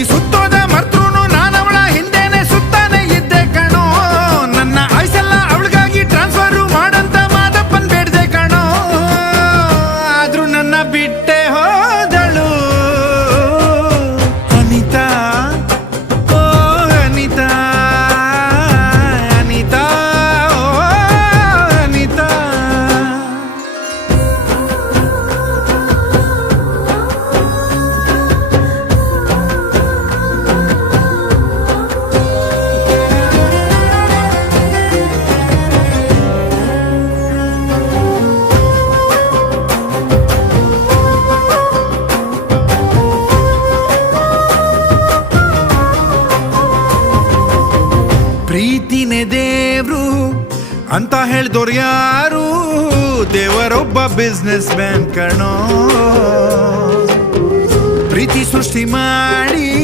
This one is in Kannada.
ಸುತ್ತೋದ ಮರ್ತೂನು ನಾನವಳ ಹಿಂದೆನೆ ಸುತ್ತಾನೆ ಇದ್ದೆ ಕಣೋ. ನನ್ನ ಆಯ್ಸೆಲ್ಲ ಅವಳಿಗಾಗಿ ಟ್ರಾನ್ಸ್ಫರ್ ಮಾಡಂತ ಮಾದಪ್ಪನ್ ಬೇಡ್ದೆ ಕಣೋ. ಆದ್ರೂ ನನ್ನ ಬಿಟ್ಟೆ ಹೋದಳು ಅನಿತಾ. ಓ ಅನಿತಾ, ಅನಿತಾ, ಓ ಅನಿತಾ. ಪ್ರೀತಿನೇ ದೇವ್ರು ಅಂತ ಹೇಳ್ದೋರು ಯಾರು? ದೇವರೊಬ್ಬ ಬಿಸ್ನೆಸ್ ಮ್ಯಾನ್ ಕಣೋ. ಪ್ರೀತಿ ಸೃಷ್ಟಿ ಮಾಡಿ